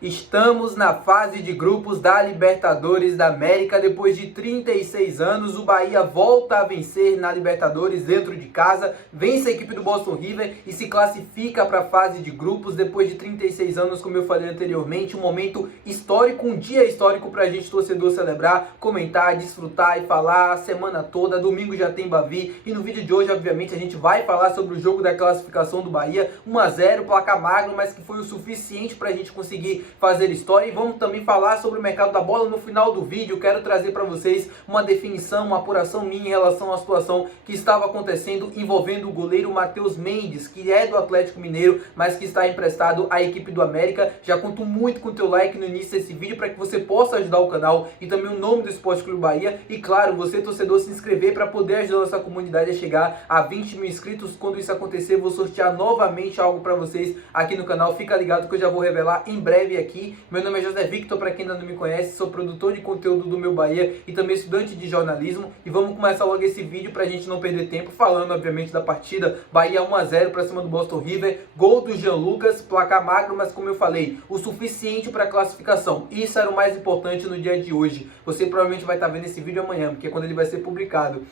Estamos na fase de grupos da Libertadores da América. Depois de 36 anos, o Bahia volta a vencer na Libertadores dentro de casa, vence a equipe do Boston River e se classifica para a fase de grupos depois de 36 anos, como eu falei anteriormente. Um momento histórico, um dia histórico para a gente torcedor celebrar, comentar, desfrutar e falar a semana toda. Domingo já tem Bavi e no vídeo de hoje, obviamente, a gente vai falar sobre o jogo da classificação do Bahia. 1-0, placar magro, mas que foi o suficiente para a gente conseguir fazer história. E vamos também falar sobre o mercado da bola no final do vídeo. Quero trazer para vocês uma definição, uma apuração minha em relação à situação que estava acontecendo envolvendo o goleiro Matheus Mendes, que é do Atlético Mineiro, mas que está emprestado à equipe do América. Já conto muito com o teu like no início desse vídeo para que você possa ajudar o canal e também o nome do Esporte Clube Bahia. E claro, você torcedor, se inscrever para poder ajudar a nossa comunidade a chegar a 20 mil inscritos. Quando isso acontecer, vou sortear novamente algo para vocês aqui no canal. Fica ligado que eu já vou revelar em breve aqui. Meu nome é José Victor, para quem ainda não me conhece, sou produtor de conteúdo do Meu Bahia e também estudante de jornalismo. E vamos começar logo esse vídeo para a gente não perder tempo, falando obviamente da partida. Bahia 1-0 para cima do Boston River, gol do Jean Lucas, placar magro, mas como eu falei, o suficiente para a classificação. Isso era o mais importante no dia de hoje. Você provavelmente vai estar vendo esse vídeo amanhã, porque é quando ele vai ser publicado.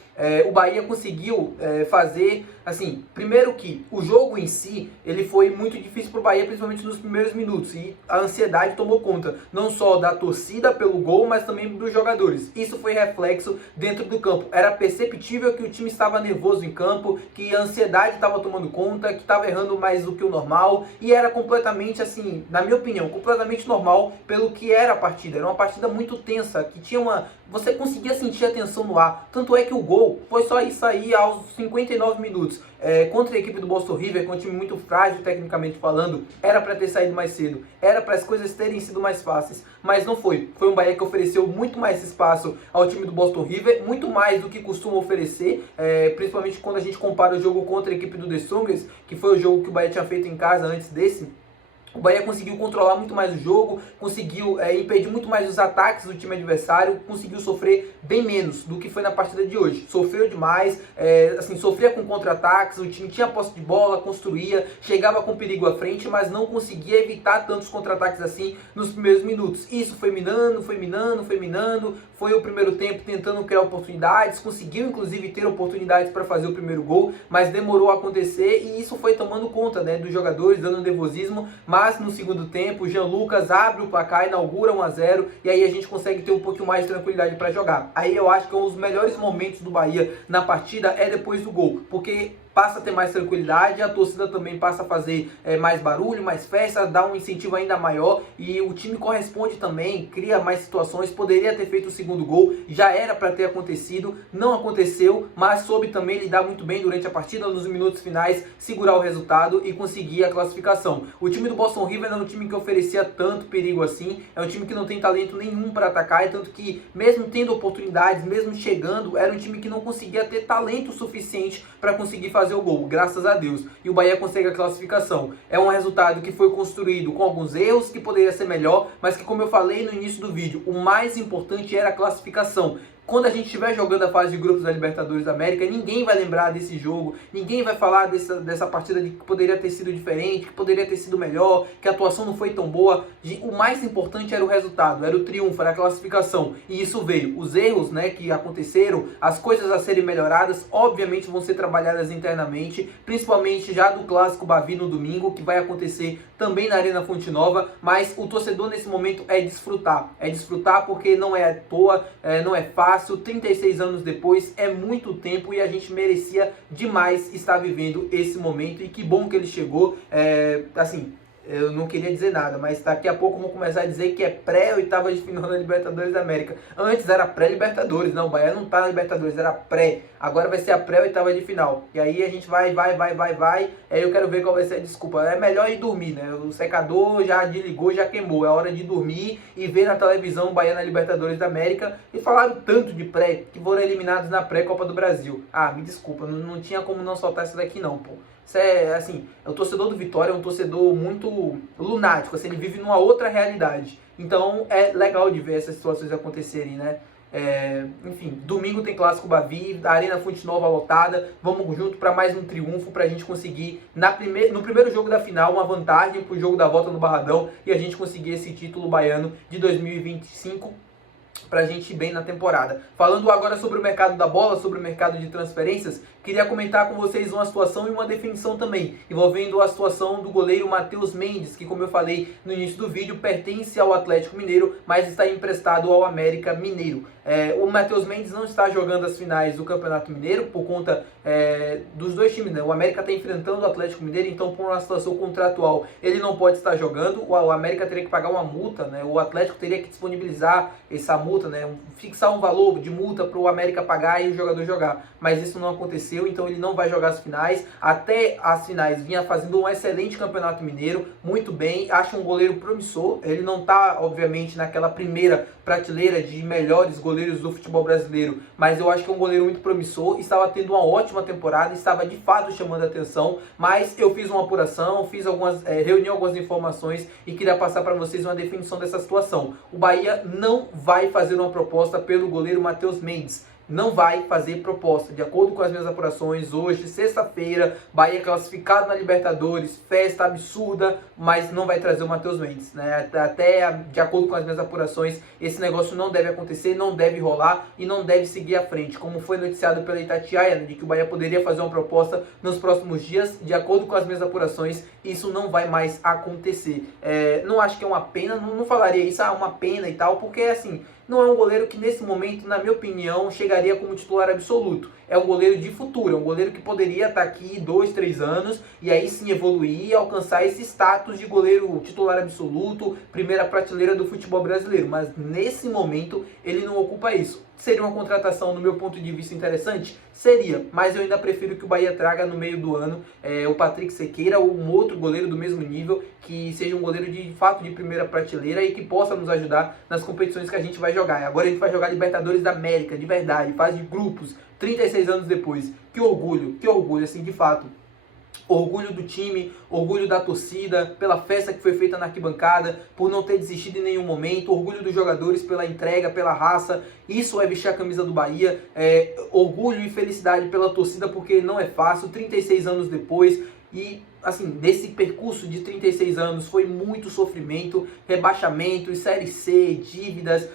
O Bahia conseguiu fazer, assim, primeiro que o jogo em si, ele foi muito difícil para o Bahia, principalmente nos primeiros minutos, e a ansiedade tomou conta, não só da torcida pelo gol, mas também dos jogadores. Isso foi reflexo dentro do campo. Era perceptível que o time estava nervoso em campo, que a ansiedade estava tomando conta, que estava errando mais do que o normal, e era completamente, assim, na minha opinião, completamente normal pelo que era a partida. Era uma partida muito tensa, que tinha uma... Você conseguia sentir a tensão no ar. Tanto é que o gol foi só isso aí aos 59 minutos. Contra a equipe do Boston River, com um time muito frágil tecnicamente falando, era para ter saído mais cedo. Era para as coisas terem sido mais fáceis. Mas não foi. Foi um Bahia que ofereceu muito mais espaço ao time do Boston River, muito mais do que costuma oferecer, principalmente quando a gente compara o jogo contra a equipe do The Strongest, que foi o jogo que o Bahia tinha feito em casa antes desse. O Bahia conseguiu controlar muito mais o jogo, conseguiu impedir muito mais os ataques do time adversário, conseguiu sofrer bem menos do que foi na partida de hoje. Sofreu demais, assim, sofria com contra-ataques, o time tinha posse de bola, construía, chegava com perigo à frente, mas não conseguia evitar tantos contra-ataques assim nos primeiros minutos. Isso foi minando, foi minando, foi minando. Foi o primeiro tempo tentando criar oportunidades, conseguiu inclusive ter oportunidades para fazer o primeiro gol, mas demorou a acontecer e isso foi tomando conta, né, dos jogadores, dando nervosismo. Mas no segundo tempo, o Jean Lucas abre o placar, inaugura 1-0 e aí a gente consegue ter um pouquinho mais de tranquilidade para jogar. Aí eu acho que um dos melhores momentos do Bahia na partida é depois do gol, porque passa a ter mais tranquilidade, a torcida também passa a fazer mais barulho, mais festa, dá um incentivo ainda maior e o time corresponde também, cria mais situações, poderia ter feito o segundo gol, já era para ter acontecido, não aconteceu, mas soube também lidar muito bem durante a partida, nos minutos finais, segurar o resultado e conseguir a classificação. O time do Boston River é um time que oferecia tanto perigo assim, é um time que não tem talento nenhum para atacar, e tanto que mesmo tendo oportunidades, mesmo chegando, era um time que não conseguia ter talento suficiente para conseguir fazer o gol, graças a Deus. E o Bahia consegue a classificação. É um resultado que foi construído com alguns erros, que poderia ser melhor, mas que, como eu falei no início do vídeo, o mais importante era a classificação. Quando a gente estiver jogando a fase de grupos da Libertadores da América, ninguém vai lembrar desse jogo, ninguém vai falar dessa partida de que poderia ter sido diferente, que poderia ter sido melhor, que a atuação não foi tão boa. O mais importante era o resultado, era o triunfo, era a classificação. E isso veio. Os erros, né, que aconteceram, as coisas a serem melhoradas, obviamente vão ser trabalhadas internamente, principalmente já do Clássico Bavi no domingo, que vai acontecer também na Arena Fonte Nova, mas o torcedor nesse momento é desfrutar porque não é à toa, não é fácil. 36 anos depois é muito tempo e a gente merecia demais estar vivendo esse momento e que bom que ele chegou. Assim, eu não queria dizer nada, mas daqui a pouco vamos começar a dizer que é pré-oitava de final da Libertadores da América. Antes era pré-Libertadores, não, o Bahia não tá na Libertadores, era pré. Agora vai ser a pré-oitava de final. E aí a gente vai. Aí eu quero ver qual vai ser a desculpa. É melhor ir dormir, né? O secador já desligou, já queimou. É hora de dormir e ver na televisão o Bahia na Libertadores da América. E falaram tanto de pré, que foram eliminados na pré-Copa do Brasil. Ah, me desculpa, não tinha como não soltar isso daqui não, pô. Isso é, assim, o torcedor do Vitória é um torcedor muito lunático, assim, ele vive numa outra realidade. Então é legal de ver essas situações acontecerem, né? Enfim, domingo tem Clássico Bavi, a Arena Fonte Nova lotada. Vamos junto para mais um triunfo, para a gente conseguir no primeiro jogo da final uma vantagem para o jogo da volta no Barradão e a gente conseguir esse título baiano de 2025 pra gente ir bem na temporada. Falando agora sobre o mercado da bola, sobre o mercado de transferências, queria comentar com vocês uma situação e uma definição também, envolvendo a situação do goleiro Matheus Mendes, que, como eu falei no início do vídeo, pertence ao Atlético Mineiro, mas está emprestado ao América Mineiro. O Matheus Mendes não está jogando as finais do Campeonato Mineiro por conta dos dois times, né? O América está enfrentando o Atlético Mineiro, então por uma situação contratual ele não pode estar jogando. O América teria que pagar uma multa, né? O Atlético teria que disponibilizar essa multa, né? Fixar um valor de multa para o América pagar e o jogador jogar, mas isso não aconteceu, então ele não vai jogar as finais. Até as finais vinha fazendo um excelente Campeonato Mineiro, muito bem, acho um goleiro promissor. Ele não está, obviamente, naquela primeira prateleira de melhores goleiros do futebol brasileiro, mas eu acho que é um goleiro muito promissor, estava tendo uma ótima temporada, estava de fato chamando a atenção, mas eu fiz uma apuração, reuni algumas informações e queria passar para vocês uma definição dessa situação. O Bahia não vai fazer uma proposta pelo goleiro Matheus Mendes. Não vai fazer proposta. De acordo com as minhas apurações, hoje, sexta-feira, Bahia classificado na Libertadores, festa absurda, mas não vai trazer o Matheus Mendes, né? Até de acordo com as minhas apurações, esse negócio não deve acontecer, não deve rolar e não deve seguir à frente, como foi noticiado pela Itatiaia, né, de que o Bahia poderia fazer uma proposta nos próximos dias. De acordo com as minhas apurações, isso não vai mais acontecer. Não acho que é uma pena, não falaria isso, uma pena e tal, porque assim, não é um goleiro que nesse momento, na minha opinião, chegaria como titular absoluto. É um goleiro de futuro, é um goleiro que poderia estar aqui 2, 3 anos e aí sim evoluir e alcançar esse status de goleiro titular absoluto, primeira prateleira do futebol brasileiro. Mas nesse momento ele não ocupa isso. Seria uma contratação, no meu ponto de vista, interessante? Seria, mas eu ainda prefiro que o Bahia traga no meio do ano o Patrick Sequeira ou um outro goleiro do mesmo nível, que seja um goleiro de fato de primeira prateleira e que possa nos ajudar nas competições que a gente vai jogar. Agora a gente vai jogar Libertadores da América, de verdade, fase de grupos, 36 anos depois. Que orgulho, assim, de fato. Orgulho do time, orgulho da torcida, pela festa que foi feita na arquibancada, por não ter desistido em nenhum momento, orgulho dos jogadores pela entrega, pela raça. Isso é vestir a camisa do Bahia, orgulho e felicidade pela torcida, porque não é fácil, 36 anos depois. E assim, desse percurso de 36 anos foi muito sofrimento, rebaixamento, Série C, dívidas,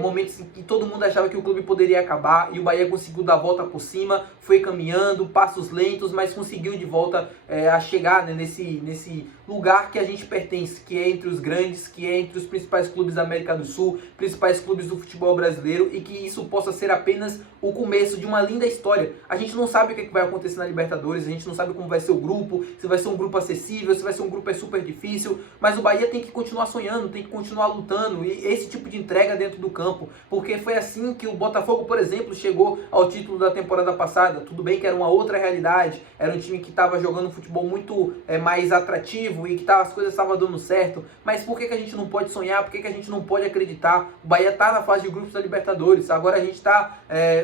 momentos em que todo mundo achava que o clube poderia acabar e o Bahia conseguiu dar a volta por cima, foi caminhando, passos lentos, mas conseguiu de volta a chegar, né, nesse lugar que a gente pertence, que é entre os grandes, que é entre os principais clubes da América do Sul, principais clubes do futebol brasileiro, e que isso possa ser apenas o começo de uma linda história. A gente não sabe o que vai acontecer na Libertadores, a gente não sabe como vai ser o grupo, se vai ser um grupo acessível, se vai ser um grupo super difícil, mas o Bahia tem que continuar sonhando, tem que continuar lutando, e esse tipo de entrega dentro do campo, porque foi assim que o Botafogo, por exemplo, chegou ao título da temporada passada. Tudo bem que era uma outra realidade, era um time que estava jogando um futebol muito mais atrativo e que as coisas estavam dando certo, mas por que a gente não pode sonhar, por que a gente não pode acreditar? O Bahia está na fase de grupos da Libertadores, agora a gente está,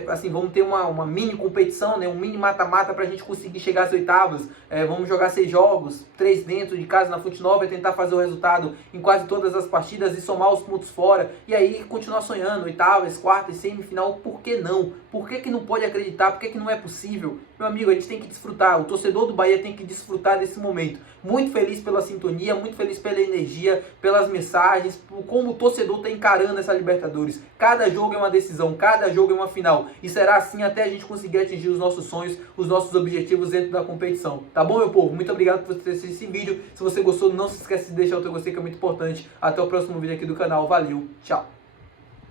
assim, vamos ter uma mini competição, né, um mini mata-mata para a gente conseguir chegar às oitavas, vamos jogar 6 jogos, 3 dentro de casa na Fonte Nova e tentar fazer o resultado em quase todas as partidas e somar os pontos fora, e aí continuar sonhando, oitavas, quartas, semifinal. Por que não? Por que não pode acreditar? Por que não é possível? Meu amigo, a gente tem que desfrutar, o torcedor do Bahia tem que desfrutar desse momento. Muito feliz pela sintonia, muito feliz pela energia, pelas mensagens, por como o torcedor está encarando essa Libertadores. Cada jogo é uma decisão, cada jogo é uma final, e será assim até a gente conseguir atingir os nossos sonhos, os nossos objetivos dentro da competição. Tá bom, meu povo? Muito obrigado por ter assistido esse vídeo. Se você gostou, não se esqueça de deixar o teu gostei, que é muito importante. Até o próximo vídeo aqui do canal. Valeu, tchau!